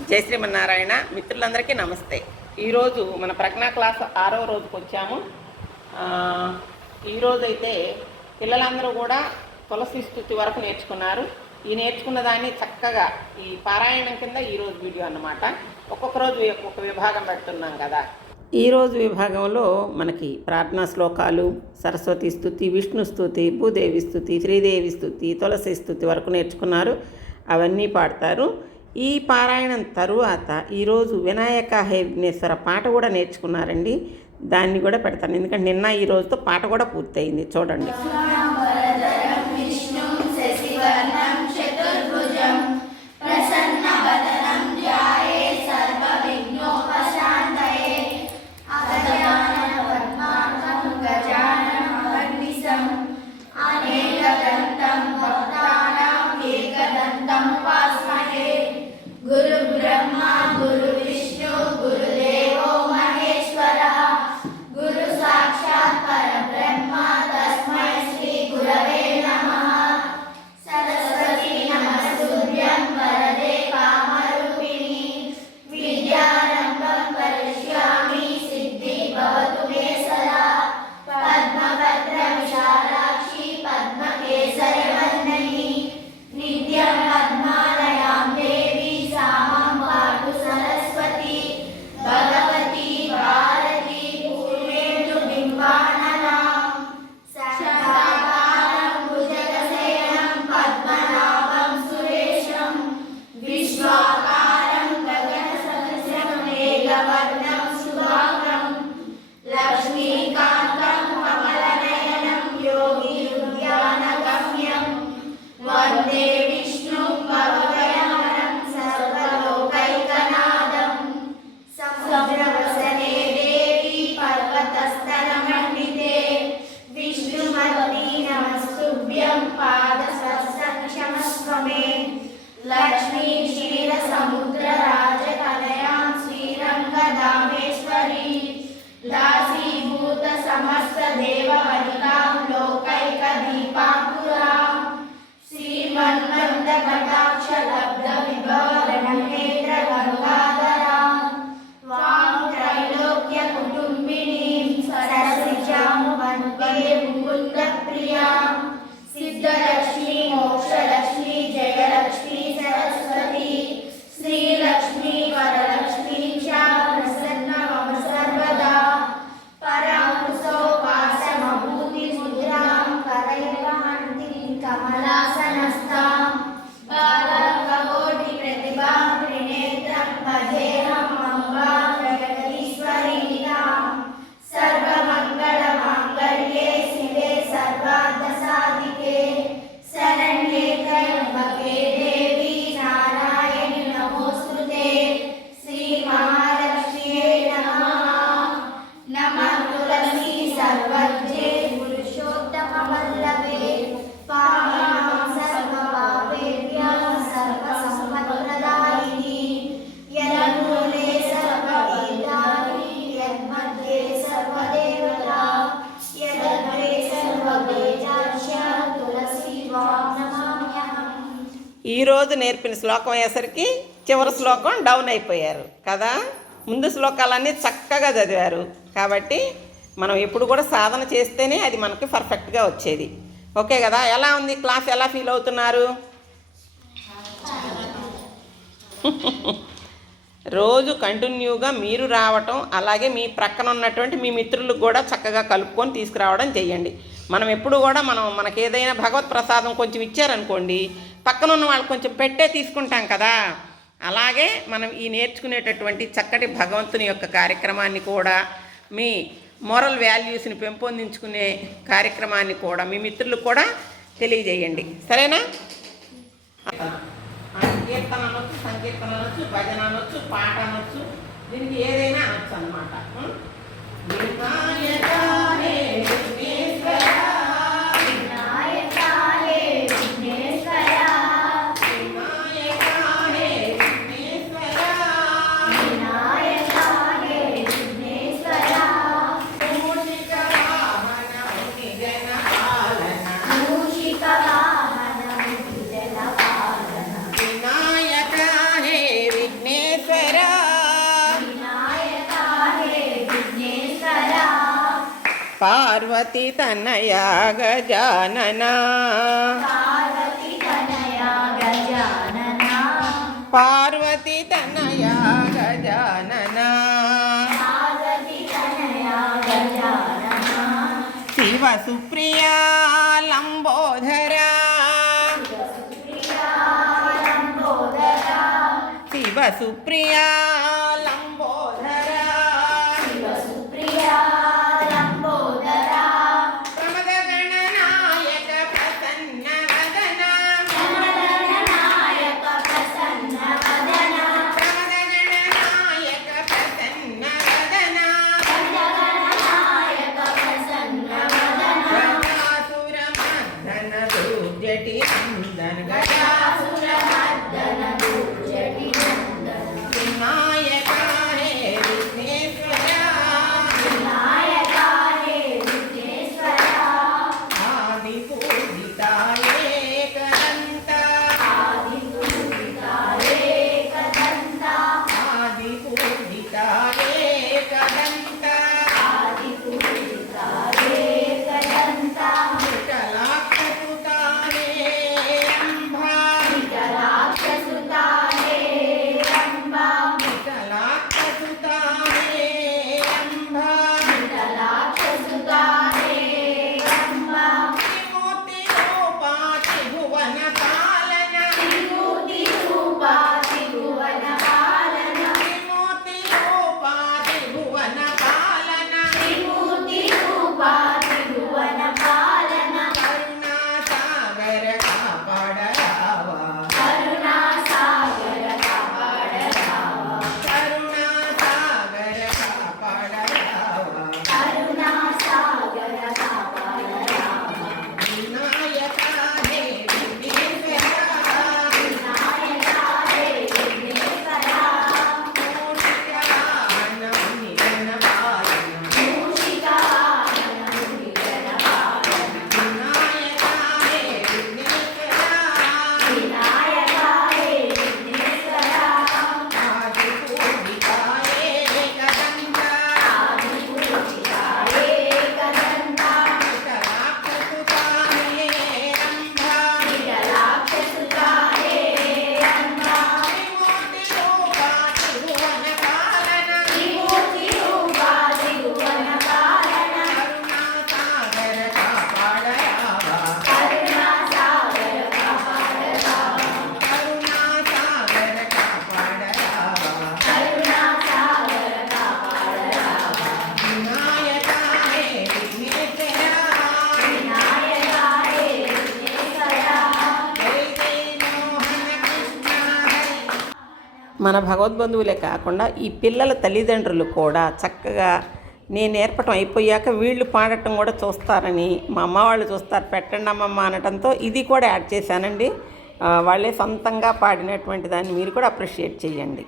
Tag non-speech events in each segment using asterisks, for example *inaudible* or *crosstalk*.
జై శ్రీమన్నారాయణ. మిత్రులందరికీ నమస్తే. ఈరోజు మన ప్రజ్ఞా క్లాస్ ఆరో రోజుకి వచ్చాము. ఆ, ఈరోజు అయితే పిల్లలందరూ కూడా తులసి స్థుతి వరకు నేర్చుకున్నారు. ఈ నేర్చుకున్న దాన్ని చక్కగా ఈ పారాయణం కింద ఈరోజు వీడియో అన్నమాట. ఒక్కొక్క రోజు ఒక్కొక్క విభాగం పెడుతున్నాం కదా. ఈరోజు విభాగంలో మనకి ప్రార్థనా శ్లోకాలు సరస్వతి స్థుతి విష్ణు స్థుతి భూదేవి స్థుతి శ్రీదేవి స్థుతి తులసి స్థుతి వరకు నేర్చుకున్నారు. అవన్నీ పాడతారు. ఈ పారాయణం తరువాత ఈరోజు వినాయక హే విఘ్నేశ్వర పాట కూడా నేర్చుకున్నారండి. దాన్ని కూడా పెడతాను. ఎందుకంటే నిన్న ఈ రోజుతో పాట కూడా పూర్తయింది. చూడండి. లక్ష్మీ క్షీర సముద్ర రాజ కలయాం శ్రీరంగ దామేశ్వరి దాసీభూత సమస్త దేవ శ్రీమన్మంద కటాక్ష లబ్ధ విభవ రణే రోజు నేర్పిన శ్లోకం అయ్యేసరికి చివరి శ్లోకం డౌన్ అయిపోయారు కదా? ముందు శ్లోకాలన్నీ చక్కగా చదివారు. కాబట్టి మనం ఎప్పుడు కూడా సాధన చేస్తేనే అది మనకి పర్ఫెక్ట్గా వచ్చేది. ఓకే కదా? ఎలా ఉంది? క్లాస్ ఎలా ఫీల్ అవుతున్నారు? *laughs* రోజు కంటిన్యూగా మీరు రావటం అలాగే మీ ప్రక్కన ఉన్నటువంటి మీ మిత్రులకు కూడా చక్కగా కలుపుకొని తీసుకురావడం చేయండి. మనం ఎప్పుడు కూడా మనం మనకి ఏదైనా భగవత్ ప్రసాదం కొంచెం ఇచ్చారనుకోండి పక్కనున్న వాళ్ళు కొంచెం పెట్టే తీసుకుంటాం కదా. అలాగే మనం ఈ నేర్చుకునేటటువంటి చక్కటి భగవంతుని యొక్క కార్యక్రమాన్ని కూడా మీ మోరల్ వాల్యూస్ని పెంపొందించుకునే కార్యక్రమాన్ని కూడా మీ మిత్రులకు కూడా తెలియజేయండి. సరేనా? కీర్తన అనొచ్చు సంకీర్తన అనొచ్చు భజన అనొచ్చు పాట అనొచ్చు దీనికి ఏదైనా అనొచ్చు అనమాట పార్వతి తనయ గజానన. పార్వతి తనయ గజానన. శివ సుప్రియా లంబోధరా. శివ సుప్రియా మన భగవద్బంధువులే కాకుండా ఈ పిల్లల తల్లిదండ్రులు కూడా చక్కగా నేను నేర్పటం అయిపోయాక వీళ్ళు పాడటం కూడా చూస్తారని మా అమ్మ వాళ్ళు చూస్తారు. పెట్టండి అమ్మమ్మ అనటంతో ఇది కూడా యాడ్ చేశానండి. వాళ్ళే సొంతంగా పాడినటువంటి దాన్ని మీరు కూడా అప్రిషియేట్ చేయండి.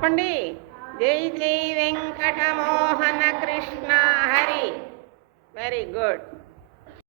చెప్పండి? జై శ్రీ వెంకటమోహన కృష్ణ హరి. Very good